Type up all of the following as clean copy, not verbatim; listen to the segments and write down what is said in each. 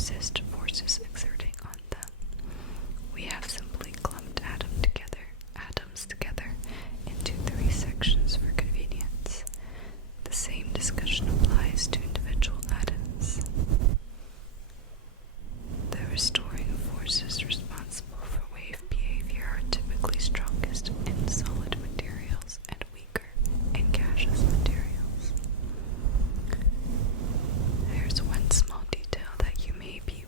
resist forces exerting on them. We have simply clumped atoms together into 3 sections for convenience. The same discussion applies to individual atoms. The restoring forces responsible for wave behavior are typically strongest in solid materials and weaker in gaseous materials. There's one small detail that you may be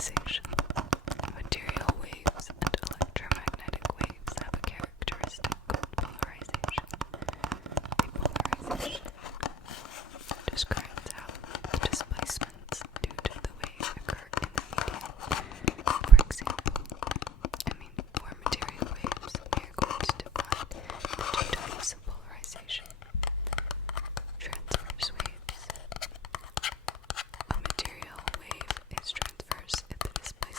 polarization. Material waves and electromagnetic waves have a characteristic polarization. Depolarization describes how the displacements due to the wave occur in the medium. For example, for material waves, we are going to define the two types of polarization. Transverse waves. A material wave is transverse if the displacement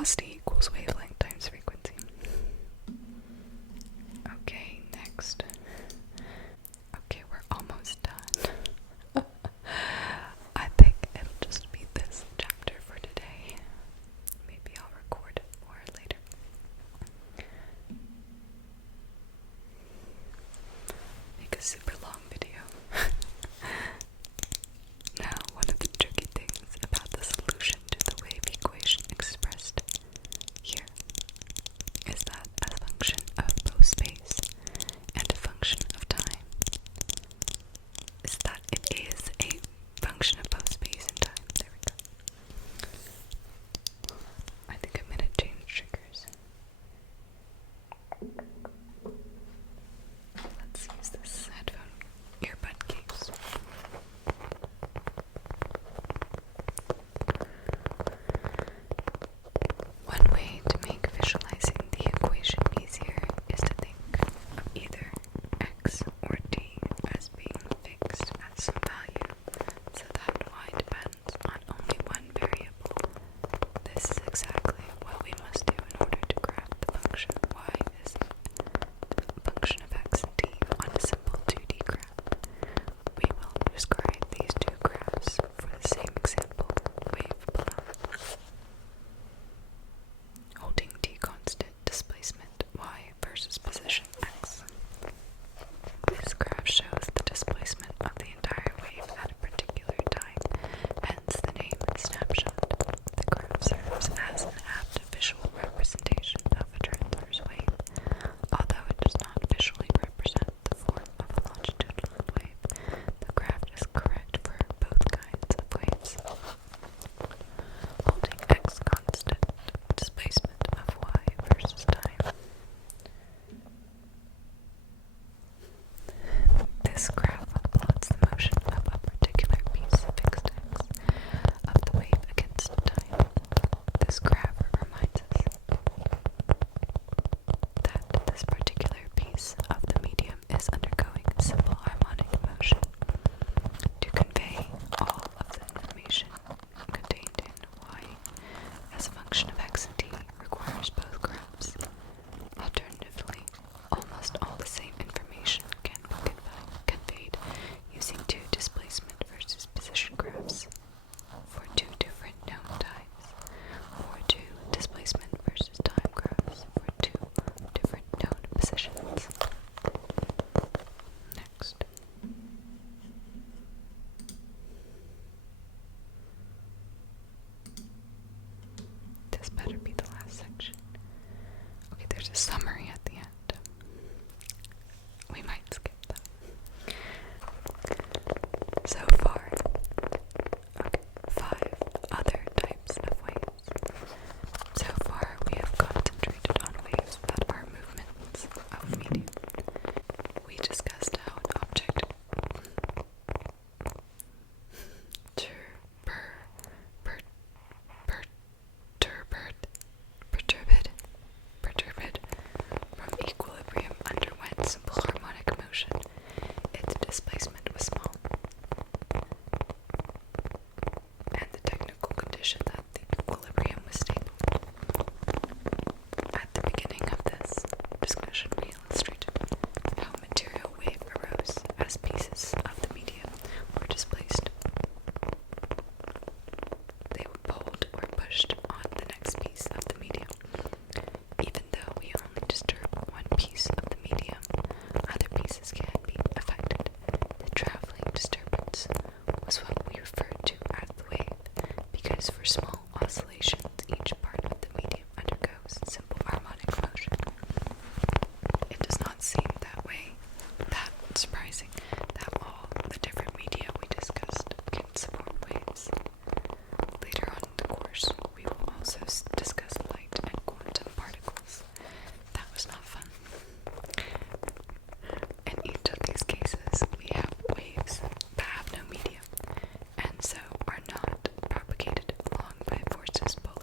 velocity equals wavelength times frequency. Okay, next. Okay, we're almost done. I think it'll just be this chapter for today. Maybe I'll record more later. Make a super long video. Now, one of the tricky things about the solution to the wave equation expressed here is that as a function of both space and a function of time, is that it is a function of both space and time. There we go. I think I'm gonna change triggers. Let's use this headphone earbud case. One way to make visualizing the equation easier is to think of either x or t as being fixed at some value, so that y depends on only one variable. This is exactly what we must do in order to graph the function y as a function of x and t on a simple 2D graph. We will describe these two graphs for the same example wave below. Holding t constant, displacement y versus position x. This graph shows the displacement of the entire wave at a particular time, hence the name snapshot. The graph serves as an apt visual representation of a transverse wave, although it does not visually represent the form of a longitudinal wave. The graph is correct for both kinds of waves. Holding x constant, displacement of y versus time. This graph plots the motion of a particular piece of fixed x of the wave against time. This graph reminds us that this particular piece of the medium is undergoing simple harmonic motion. To convey all of the information contained in y as a function of x and t requires both graphs. Alternatively, almost all the same information can be conveyed using two displacement versus position graphs for two different known times, or two displacement versus time graphs for two different known positions. Next. This better be the last section. Okay, there's a summary at the end. We might skip them. So far, okay, 5 other types of waves. So far, we have concentrated on waves that are movements of medium. We discussed how an object perturbed from equilibrium underwent simple harmonic motion. Its displacement was small, and the technical condition that the equilibrium was stable. At the beginning of this discussion, we illustrated how a material wave arose as pieces of the medium were displaced. They were pulled or pushed on the next piece of the medium. Even though we only disturb one piece of the medium, other pieces can be affected. The traveling disturbance was what we referred to as the wave, because for small oscillations, each part of the medium undergoes simple harmonic motion. It does not seem that surprising, that all the different media we discussed can support waves. Later on in the course, we will also discuss light and quantum particles. That was not fun. In each of these cases, we have waves that have no medium, and so are not propagated along by forces pulled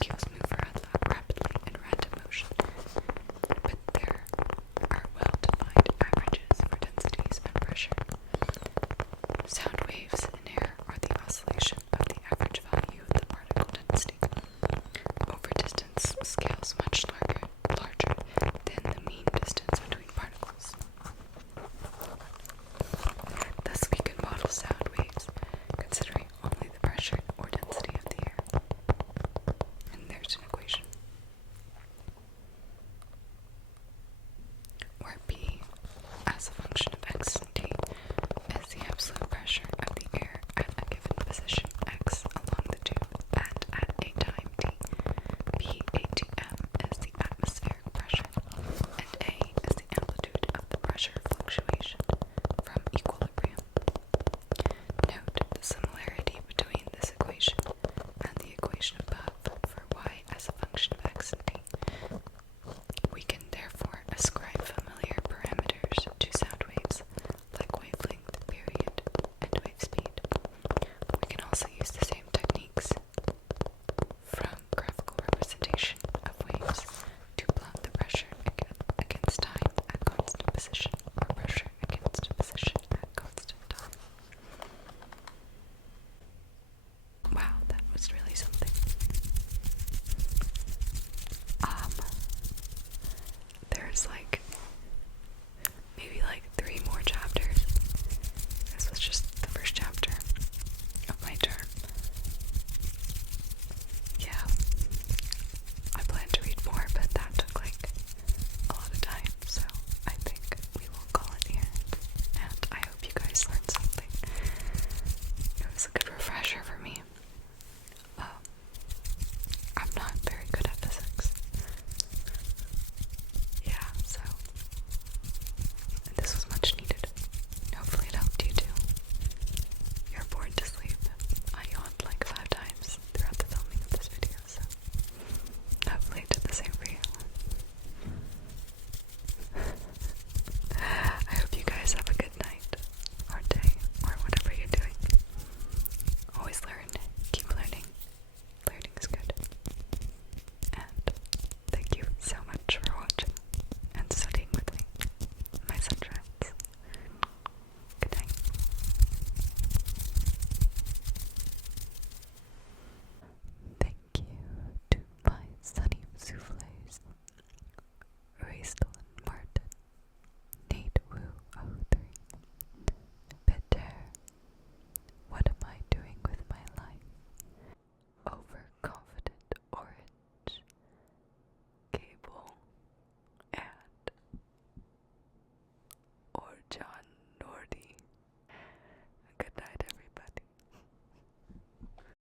like he was moving.